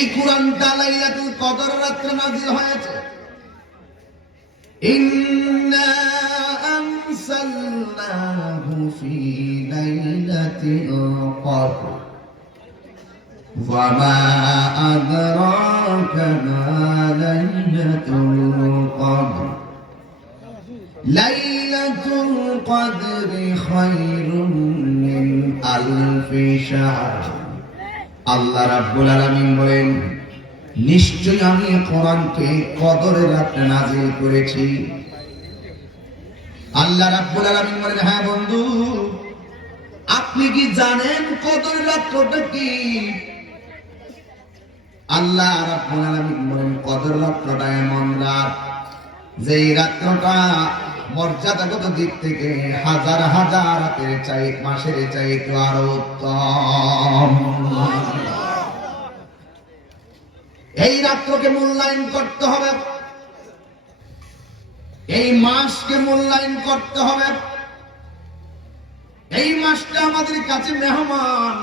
এই কুরআনটা লাইলাতুল কদর রাতে নাযিল হয়েছে। ইন্না আনসালনাহু ফি লাইলাতিল কদর ওয়া মা আদরাকা মা লাইলাতুল কদর লাইলাতুল কদরি খায়রুম মিন আলফি শাহর। আল্লাহ রাব্বুল আলামিন বলেন, নিশ্চয় আমি কোরআনকে কদরের রাতে নাযিল করেছি। আল্লাহ রাব্বুল আলামিন বলেন, হ্যাঁ বন্ধু, আপনি কি জানেন কদরের রাতটা কি? আল্লাহ রাব্বুল আলামিন বলেন, কদর রাতটা এমন রাত যে রাতটা মর্যাদাগত দিক থেকে হাজার হাজার রাতের চাইতে মাসের চাইতে আরো উত্তম। এই রাত্রকে মূল্যায়ন করতে হবে, এই মাসকে মূল্যায়ন করতে হবে। এই মাসটা আমাদের কাছে মেহমান।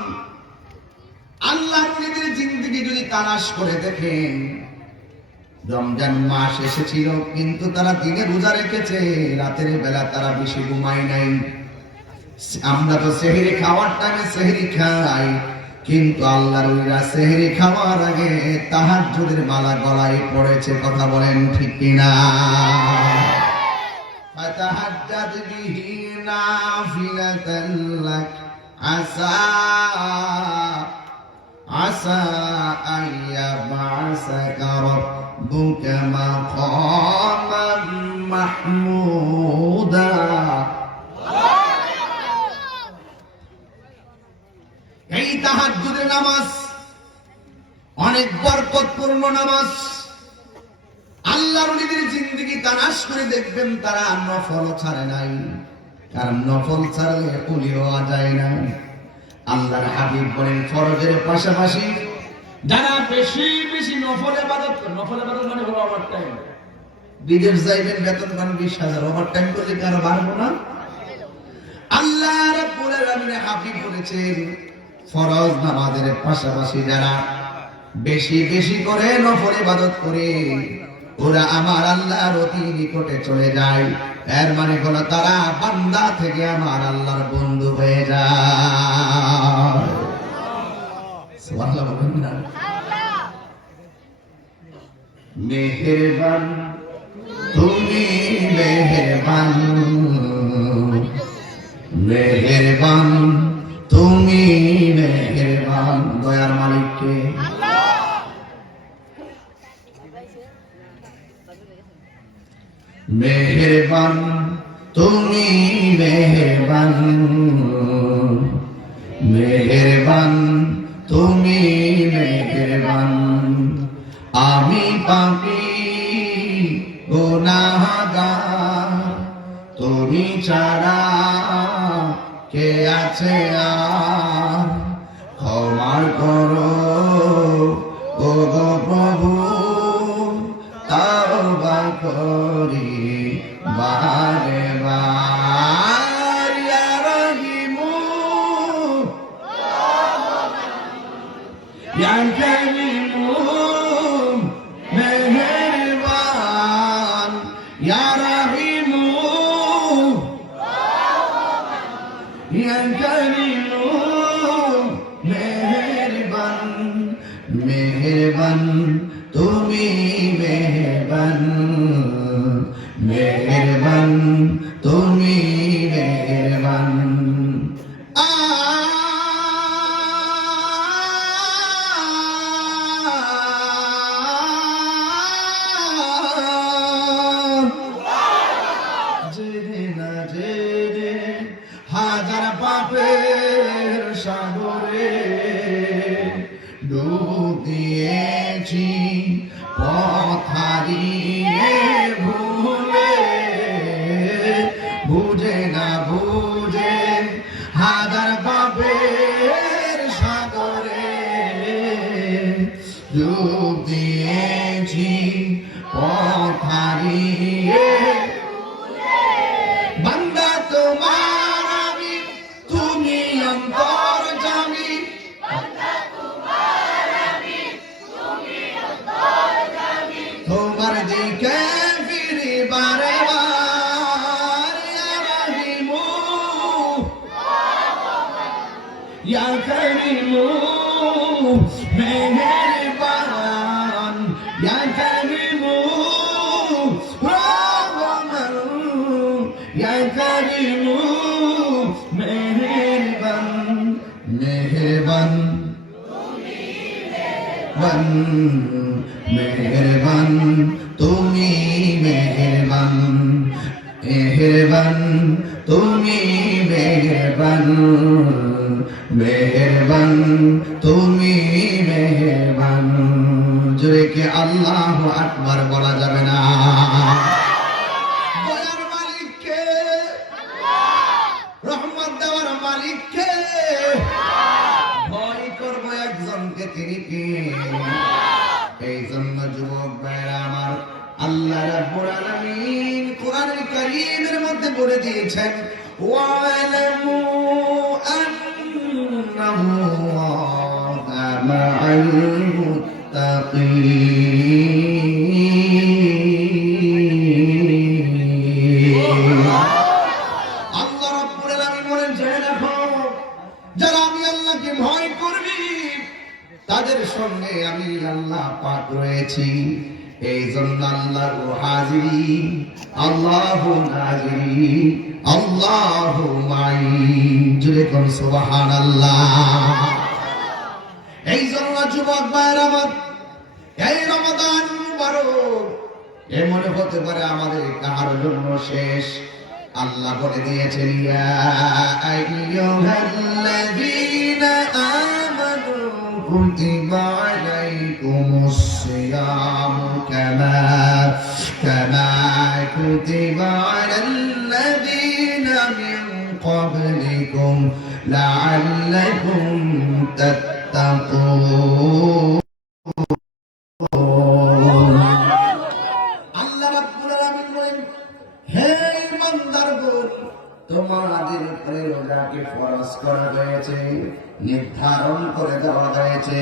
আল্লাহর ওলিদের জিন্দেগি যদি তালাশ করে দেখেন, রমজান মাস এসেছিল কিন্তু তারা দিনে রোজা রেখেছে, রাতের বেলা তারা বেশি ঘুমায় নাই। আমরা তো সেহরি খাওয়ার টাইমে সেহরি খাই, কিন্তু আল্লাহর ওলিরা সেহরি খাওয়ার আগে তাহাজ্জুদের মালা গলায় পড়েছে। কথা বলেন ঠিক কিনা? ফাতাহাজ্জাদ বিহি নাফিলাতান লাক আসা আইয়াবআসাকা রাব্বুকা মাকামান মাহমুদা। এই তাহাজ্জুদের নামাজ অনেক বরকতপূর্ণ নামাজ। আল্লাহর ওলিদের জিন্দেগি তালাশ করে দেখবেন, তারা নফল ছাড়ে নাই, কারণ নফল ছাড়লে ওলি হওয়া যায় না। আল্লাহর হাবিব বলেন, ফরজের পাশাপাশি যারা বেশি বেশি নফল ইবাদত করে, নফল ইবাদত মানে হলো ওভারটাইম। বিদেশ যাইবেন, বেতন পান 20,000, ওভারটাইম করলে কারো বাড়বো না? আল্লাহ রাব্বুল আলামিন হাবিব বলেছেন, ফরজ নামাজের পাশাপাশি যারা বেশি বেশি করে নফল ইবাদত করে, ওরা আমার আল্লাহর অতি নিকটে চলে যায়। এর মানে হলো তারা বান্দা থেকে আমার আল্লাহর বন্ধু হয়ে যায়। সুবহানাল্লাহ বলেন না? মেহেরবান তুমি মেহেরবান, মেহেরবান তুমি মেহেরবান। দয়ার মালিককে মেহেরবান তুমি মেহেরবান, মেহেরবান তুমি মেহেরবান। আমি পাপী গুনাহগার, তুমি ছাড়া কে আছে আর? ক্ষমা করো ও গো প্রভু, তওবা করি বারে বার। ইয়া রহিমু ইয়া কারীমু মেহেরবান, ইয়া রহিমু ইয়া কারীমু মেহেরবান, মেহেরবান তুমি মেহেরবান, মেহেরবান তুমি মেহেরবান। জেনে না জেনে হাজার পাপের সাগরে ডুব দিয়েছি, পথ হারিয়ে ভুলে, বুঝে না বুঝে হাজার পাপের সাগরে ডুব দিয়েছি, পথ হারিয়ে। বান্দা তোমার আমি, তুমি অন্তর্যামী, বান্দা তোমার আমি, তুমি মেহেরবান ইয়া কারিমু রহমান ইয়া কারিমু মেহেরবান মেহেরবান মেহেরবান তুমি মেহেরবান মেহেরবান তুমি মেহেরবান মেহেরবান তুমি মেহেরবান জোরে কি আল্লাহু আকবার বলা যাবে না? দয়ার মালিক কে? রহমত দেওয়ার মালিক কে? ভয় করবো একজনকে, তিনি কে? এই জন্য যুবক ভাইরা আমার, আল্লাহ রাব্বুল আলামিন কোরআনুল কারীমের মধ্যে বলে দিয়েছেন ওয়ালামু আন্নাহু মা'আল মুত্তাকিন। আল্লাহ রাব্বুল আলামিন বলেন, জেনে রাখো যারা আমি আল্লাহকে ভয় করবি তাদের সঙ্গে আমি আল্লাহ পাক রয়েছি। এই জন্য আল্লাহু হাজিরি আল্লাহু নাজিরি আল্লাহু মাই, জুড়ে কোন সুবহানাল্লাহ। এই জন্য যুবক ভাইরা আমার, এই রমাদান মুবারক এমন হতে পারে আমাদের কার জন্য শেষ। আল্লাহ বলে দিয়েছেন ইয়া আইয়ুহাল্লাযীনা আমানু কুতিবা আলাইকুমুস সিয়ামু কামা কুতিবা আলাল্লাযীনা মিন ক্বাবলিকুম লাআল্লাকুম তাত্তাকুন। আল্লাহ রাব্বুল আলামিন বলেন, হে ইমানদারগণ, তোমাদের উপরে রোজাকে ফরজ করা হয়েছে, নির্ধারণ করে দেওয়া হয়েছে,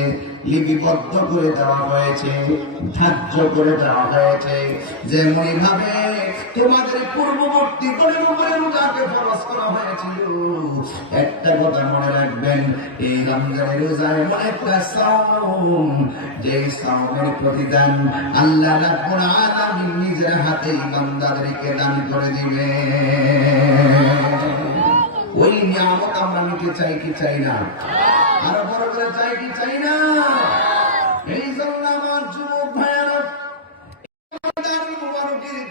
লিপিবদ্ধ করে দেওয়া হয়েছে, ধার্য করে দেওয়া হয়েছে। যেমন ভাবে তোমাদের পূর্ববর্তী করে রোজাকে ফরজ করা হয়েছিল। একটা কথা মনে রাখবেন, এই রমজানের রোজা এমন একটা সাওম, যে সাওমের প্রতিদান আল্লাহ রাব্বুল আলামিন নিজের হাতেই বান্দাদেরকে দান করে দিবে। ওই নিয়ামত আমরা নিতে চাই কি চাই না? আরো বড় করে চাই কি চাই না? এই জন্য আমার যুবক ভাইয়েরা,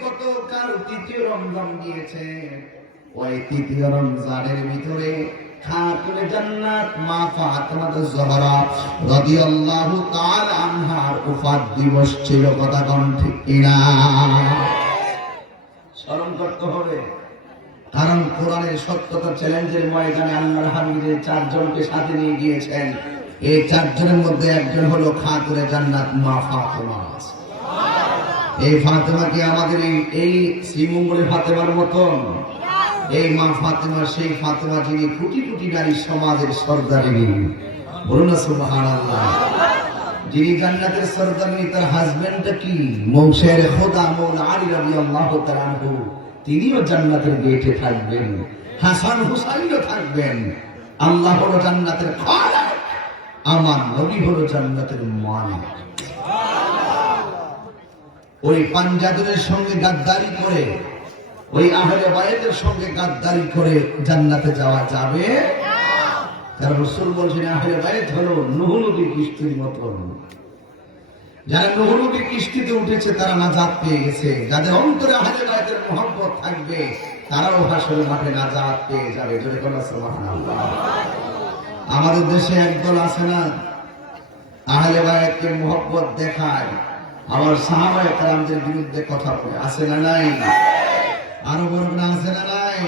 গতকাল তৃতীয় রমজান গিয়েছে। ওই তৃতীয় রমজানের ভিতরে খাতুনে জান্নাত মা ফাতিমাতুজ জোহরা রাদিয়াল্লাহু তাআলা আনহার ওফাত দিবস ছিল। কথা কোন ঠিক কিনা? স্মরণ করতে হবে, কারণ কোরআনের সত্যতা চ্যালেঞ্জের ময়দানে আল্লাহর হাবিবের চারজনকে সাথে নিয়ে গিয়েছেন। এই চারজনের মধ্যে একজন হলো খাতুনে জান্নাত মা ফাতিমা। এই ফাতিমা কি আমাদের এই শ্রীমঙ্গলী ফাতিমার মতন? এই মা ফাতিমা সেই ফাতিমা যিনি কোটি কোটি নারী সমাজের সর্দারিনী। বলুন না সুবহানাল্লাহ। যিনি জান্নাতের সর্দারিনী, তার হাজবেন্ডটা কি? মৌসের খোদা মৌলা আলী রাদিয়াল্লাহু তাআলা আনহু, তিনিও জান্নাতের গেটে থাকবেন, হাসান হুসাইনও থাকবেন। আল্লাহ হলো জান্নাতের খালিক, আমার নবী হলো জান্নাতের মালিক। ওই পাঞ্জাবের সঙ্গে গাদ্দারি করে, ওই আহলে বায়তের সঙ্গে গাদ্দারি করে জান্নাতে যাওয়া যাবে? কারণ রাসূল বলছেন আহলে বায়ত হলো নূহ নবীর কিস্তির মতন। যারা নূহ নবীর কিস্তিতে উঠেছে তারা নাজাত পেয়ে গেছে। যাদের অন্তরে আহলে বায়তের মহব্বত থাকবে তারাও হাসর মাঠে নাজাত পেয়ে যাবে। জোরে বলো সুবহানাল্লাহ। আমাদের দেশে একদল আছে না, আহলে বায়তকে মহব্বত দেখায়, আবার সাহাবায়ে কেরামদের বিরুদ্ধে কথা বলে। আছে না নাই? আরো বড় না আছে না নাই?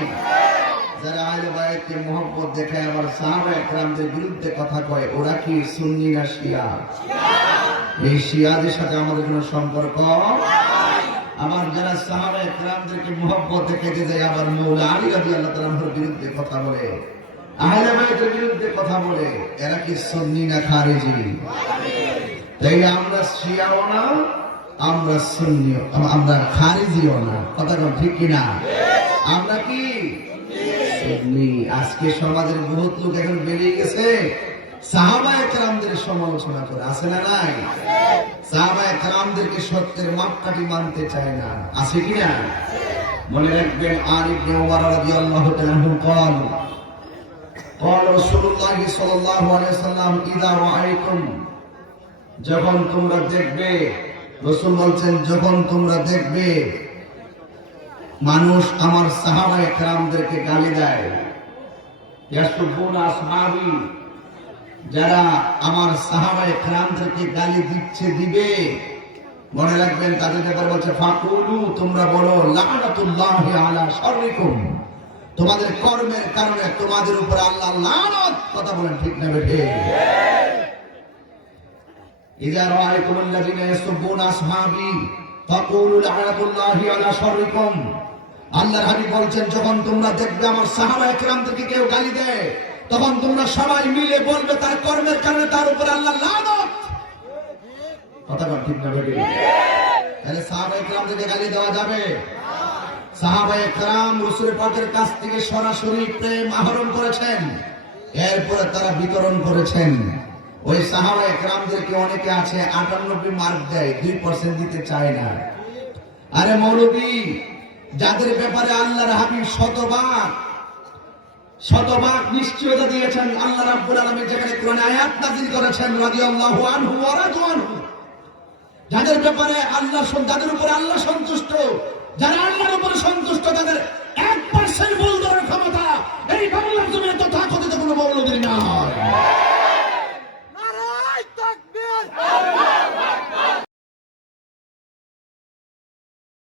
যারা আহলে বায়তকে মহব্বত দেখায় আবার সাহাবায়ে কেরামদের বিরুদ্ধে কথা কয়, ওরা কি সুন্নি না শিয়া? এই শিয়াদের সাথে আমাদের কোনো সম্পর্ক নাই। আবার যারা সাহাবায়ে কেরামদেরকে মহব্বত দেখাতে যায় আবার মৌলা আলী রাদিয়াল্লাহু তাআলা আনহুর বিরুদ্ধে কথা বলে, আহলে বায়তের বিরুদ্ধে কথা বলে, এরা কি সুন্নি না খারিজি? তাই আমরা শিয়াও না, আমরা সুন্নিও, আমরা খারিজিও না। কথা ঠিক কিনা? আমরা কি সুন্নি? আজকে সমাজের বহুত লোক এখন বেরিয়ে গেছে, সাহাবায়ে কেরামদের সমালোচনা করে, আছে না নাই? সাহাবায়ে কেরামদেরকে সত্যের মাপকাঠি মানতে চায় না, আছে কিনা? মনে রাখবেন, আর ইবনে উমর রাদিয়াল্লাহু তাআলা قال قال رسول الله صلى الله عليه وسلم اذا رايتم, যখন তোমরা দেখবে, রাসূল বলছেন যখন তোমরা দেখবে মানুষ আমার সাহাবায়ে কেরামদেরকে গালি দেয়, ইয়াসুবুনা আসহাবি, যারা আমার সাহাবায়ে কেরামদেরকে গালি দিবে, মনে রাখবেন তাদের ব্যাপারে বলছে ফাকুলু, তোমরা বলো লানাতুল্লাহি আলা শাররিকুম, তোমাদের কর্মের কারণে তোমাদের উপর আল্লাহ লানত। কথা বলেন ঠিক না বেঠে? ইযা রাআইতুমুল্লাযিনা ইয়াসুবুনা আসহাবি ফাকুলু লানাতুল্লাহি আলা শাররিকুম, আল্লাহর হাবিব বলছেন যখন তোমরা দেখবে আমার সাহাবায়ে কেরামদেরকে কেউ গালি দেয়, তখন তোমরা সবাই মিলে বলবে তার কর্মের কারণে তার উপর আল্লাহ লানত। কথা বলেন ঠিক না বেঠে? তাহলে সাহাবায়ে কেরামদেরকে গালি দেওয়া যাবে? সাহাবায়ে কেরাম রাসূল পাকের কাছ থেকে সরাসরি প্রেম আহরণ করেছেন, এরপরে তারা বিতরণ করেছেন। ওই সাহাবায়ে কেরামদেরকে অনেকে আছে 98 মার্ক দেয়, 2% দিতে চায় না। আরে মৌলবী, যাদের ব্যাপারে আল্লাহর হাবিব শতভাগ নিশ্চয়তা দিয়েছেন, আল্লাহ রাব্বুল আলামিন যেখানে কোরআনে আয়াত নাযিল করেছেন রাদিয়াল্লাহু আনহু ওয়া রাদু আনহু, যাদের ব্যাপারে আল্লাহ, যাদের উপর আল্লাহ সন্তুষ্ট, যারা আল্লাহর উপর সন্তুষ্ট, তাদের 1% ভুল ধরার ক্ষমতা এই বাংলার জমিনে তথাকথিত কোনো মৌলবীর না।